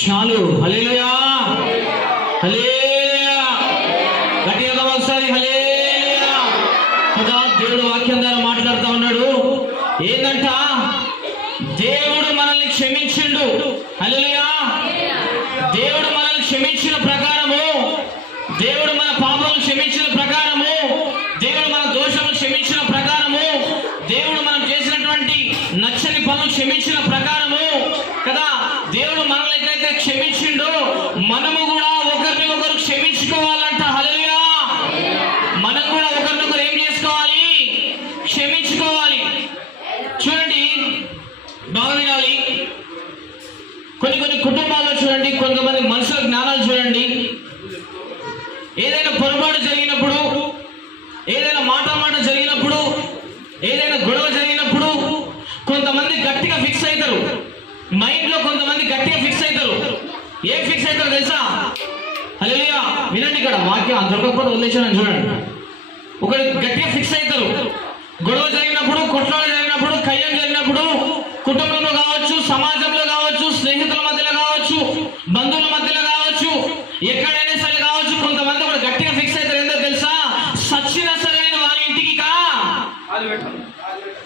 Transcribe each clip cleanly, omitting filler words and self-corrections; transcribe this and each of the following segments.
చాలు. హల్లెలూయా, హల్లెలూయా, గట్టిగా ఒకసారి హల్లెలూయా. కదా దేవుడు వాక్యం ద్వారా మాట్లాడుతూ ఉన్నాడు. ఏంటంట, దేవుడు మనల్ని క్షమించిండు. హల్లెలూయా. దేవుడు మనల్ని క్షమించిన ప్రకారము, దేవుడు మన పాపములు క్షమించిన ప్రకారము, దేవుడు మన దోషములు క్షమించిన ప్రకారము, దేవుడు మనం చేసినటువంటి నచ్చని పనులు క్షమించిన ప్రకారము కదా, దేవుడు మనల్ని ఎట్లయితే క్షమించిండో మనము కూడా ఒకరిని ఒకరు క్షమించుకోవాలంట. హల్లెలూయా. మనం కూడా ఒకరినొకరు ఏం చేసుకోవాలి? క్షమించుకోవాలి. చూడండి, బాగా వినాలి. కొన్ని కుటుంబాల్లో చూడండి, కొంతమంది మనుషుల జ్ఞానాలు చూడండి. ఏదైనా పొరపాటు జరిగినప్పుడు, ఏదైనా మాట జరిగినప్పుడు, ఏదైనా గొడవ జరిగినప్పుడు కొంతమంది గట్టిగా ఫిక్స్ అవుతారు. మైండ్ లో కొంతమంది గట్టిగా ఫిక్స్ అవుతారు. ఏం ఫిక్స్ అవుతారు తెలుసా? హల్లెలూయా. వినండి, ఇక్కడ వాక్యం దొరకకపోతే వదిలేసాను చూడండి. ఒకరు గట్టిగా ఫిక్స్ అవుతారు. గొడవ జరిగినప్పుడు, కొట్లాట జరిగినప్పుడు, కయ్యం జరిగినప్పుడు, కుటుంబంలో కావచ్చు, సమాజంలో కావచ్చు, స్నేహితుల మధ్యలో కావచ్చు, బంధువుల మధ్యలో కావచ్చు, ఎక్కడైనా సరే కావచ్చు, కొంతమంది కూడా గట్టిగా ఫిక్స్ అవుతారు. ఏంటో తెలుసా? సచ్చిన సరైన వారి ఇంటికి కా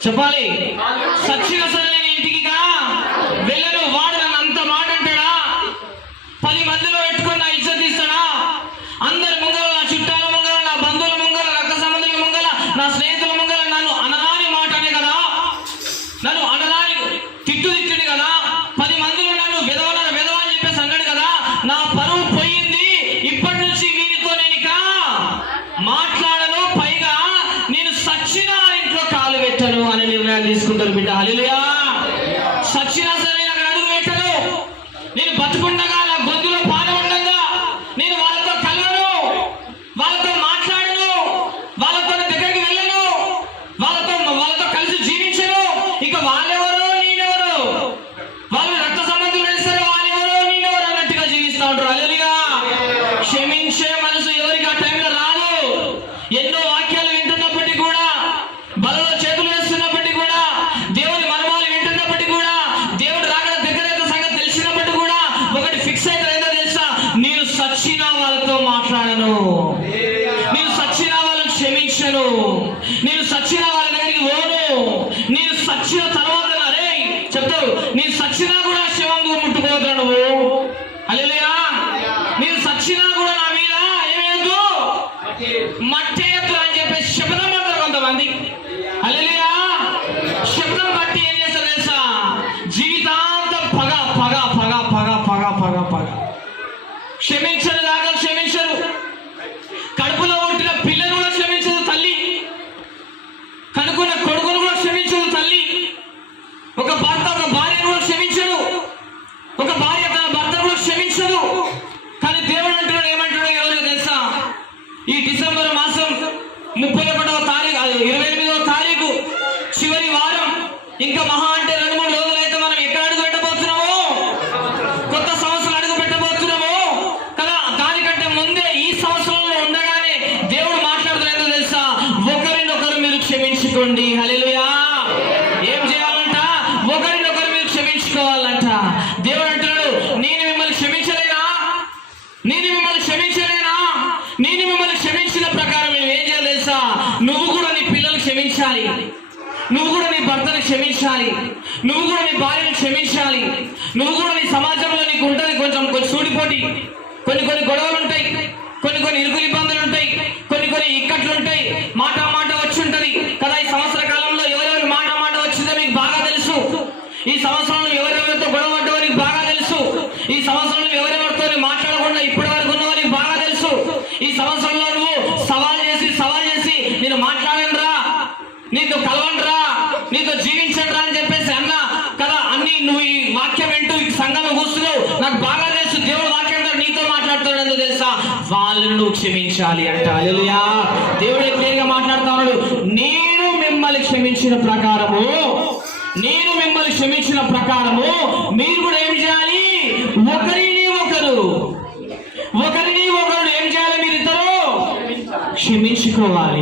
చెప్పాలి. సచ్చిన సరైన ఇంటికి కా వెళ్ళను. వాడు నన్ను అంత మాట అంటాడా? 10 మందిలో పెట్టుకుని నా ఇజ్జత్ తీస్తాడా? అందరి ముంగల, నా చుట్టాల ముంగల, నా బంధువుల ముంగల, రక్త సంబంధుల ముంగల, నా స్నేహితుల ముంగల నన్ను అనరాని మాట అనే కదా, నన్ను అనరాని తిట్టుది కదా, 10 మందిలో నన్ను విధవని చెప్పేసి అన్నాడు కదా, నా పరువు పోయింది. ఇప్పటి నుంచి వీరితో నేను ఇక మాట్లాడను, పైగా నేను సచ్చిన ఇంట్లో కాలు పెట్టను అనే నిర్ణయాలు తీసుకుంటారు బిడ్డ. హల్లెలూయా. సచ్చినా సరే నేను అక్కడ అడుగు పెట్టను. నేను బతుకుండగా, నా గొంతులో పానం ఉండగా నేను వాళ్ళతో కలవను, వాళ్ళతో మాట్లాడను, వాళ్ళతో దగ్గరికి వెళ్ళను, వాళ్ళతో కలిసి జీవించను. ఇక వాళ్ళెవరో నేనెవరు, వాళ్ళు రక్త సంబంధులు వేస్తారు, వాళ్ళెవరో నేనెవరు అన్నట్టుగా జీవిస్తూ ఉంటారు. హల్లెలూయా. క్షమించే మనసు ఎవరికి ఆ టైంలో రాదు. ఎన్నో వాక్యాలు వింటున్నప్పటికీ కూడా, బలలో చేతులు వేస్తున్నప్పటికీ కూడా, దేవుని మర్మాలు వింటున్నప్పటికీ కూడా, దేవుడు రాకడ దగ్గర సంగతి తెలిసినప్పటికీ కూడా ఒకటి ఫిక్స్ అయితే ఏంటో తెలుసా? నేను సచ్చిన వాళ్ళతో మాట్లాడను, నేను సచ్చిన వాళ్ళని క్షమించను, నేను సచ్చిన వాళ్ళ దగ్గరికి పోను. నేను సచ్చిన తర్వాత రే చెప్తారు, నేను సచ్చినా కూడా శివం ముట్టుకోవద్దు నువ్వు. హల్లెలూయా. నేను సచ్చినా కూడా నా మీద ఏమేయద్దు, మట్టి ఎత్తు అని చెప్పేసి శబ్దం పడతారు కొంతమంది. హల్లెలూయా. శబ్దం బట్టి ఏం చేస్తారు తెలుసా? జీవితాంతం పగ పగ పగ పగ పగ పగ పగ. క్షమించని దాకా క్షమించరు. కడుపులో పుట్టిన పిల్లను కూడా క్షమించదు తల్లి. కనుక్కున్న కొడుకును కూడా క్షమించదు తల్లి. ఒక భర్త ఒక భార్యను కూడా క్షమించడు. ఒక భార్య తన భర్తను కూడా క్షమించదు. కానీ దేవుడు అంటున్నాడు, ఏమంటున్నాడు ఈరోజు తెలుసా? ఈ డిసెంబర్ మాసం 31వ తారీఖు, 28వ తారీఖు చివరి వారం. ఇంకా మహా అంటే 2-3 రోజులైతే మనం ఎక్కడ అడుగు పెట్టబోతున్నాము? కొత్త సంవత్సరం అడుగు పెట్టబోతున్నాము కదా. దానికంటే ముందే ఈ సంవత్సరంలో ఉండగానే దేవుడు మాట్లాడుతున్నదో తెలుసా? ఒకరినొకరు మీరు క్షమించుకోండి. హల్లెలూయా. ఏం చేయాలంట? ఒకరినొకరు మీరు క్షమించుకోవాలంట. దేవుడు అంటున్నాడు, నేను మిమ్మల్ని క్షమించలేనా? నేను మిమ్మల్ని క్షమించలేనా? నేను మిమ్మల్ని క్షమించిన ప్రకారం నువ్వు ఏం చేయాలి తెలుసా? నువ్వు కూడా నీ పిల్లలు క్షమించాలి, నువ్వు కూడా నీ భర్తను క్షమించాలి, నువ్వు కూడా నీ భార్యను క్షమించాలి, నువ్వు కూడా నీ సమాజంలో నీకు ఉంటుంది కొంచెం సూడిపోటి, కొన్ని గొడవలు ఉంటాయి, కొన్ని ఇరుకులు ఇబ్బందులు ఉంటాయి, కొన్ని ఇక్కట్లు ఉంటాయి, మాట వచ్చి ఉంటుంది కదా. ఈ సంవత్సర కాలంలో ఎవరెవరి మాట వచ్చిందో మీకు బాగా తెలుసు. ఈ సంవత్సరంలో ఎవరెవరితో గొడవ పడ్డవో నీకు బాగా తెలుసు. ఈ సంవత్సరంలో ఎవరెవరితో మాట్లాడకుండా ఇప్పటి వరకు ఉన్నవో నీకు బాగా తెలుసు. ఈ సంవత్సరంలో నువ్వు సవాల్ చేసి నేను మాట్లాడనురా, నీతో కలవనురా, నీతో జీవించనురా అని చెప్పేసి అన్నా కదా. అన్ని నువ్వు ఈ వాక్యం వింటూ ఈ సంఘంలో కూర్చున్నావు, నాకు బాగా తెలుసు దేవుడు వాక్యం నీతో మాట్లాడుతాడు. ఎందుకు తెలుసా? వాళ్ళను నువ్వు క్షమించాలి అంట. హల్లెలూయా. దేవుడు క్లియర్గా మాట్లాడుతా ఉన్నాడు, నేను మిమ్మల్ని క్షమించిన ప్రకారము మీరు కూడా ఏం చేయాలి? ఒకరిని ఒకరు ఏం చేయాలి? మీరిద్దరూ క్షమించుకోవాలి.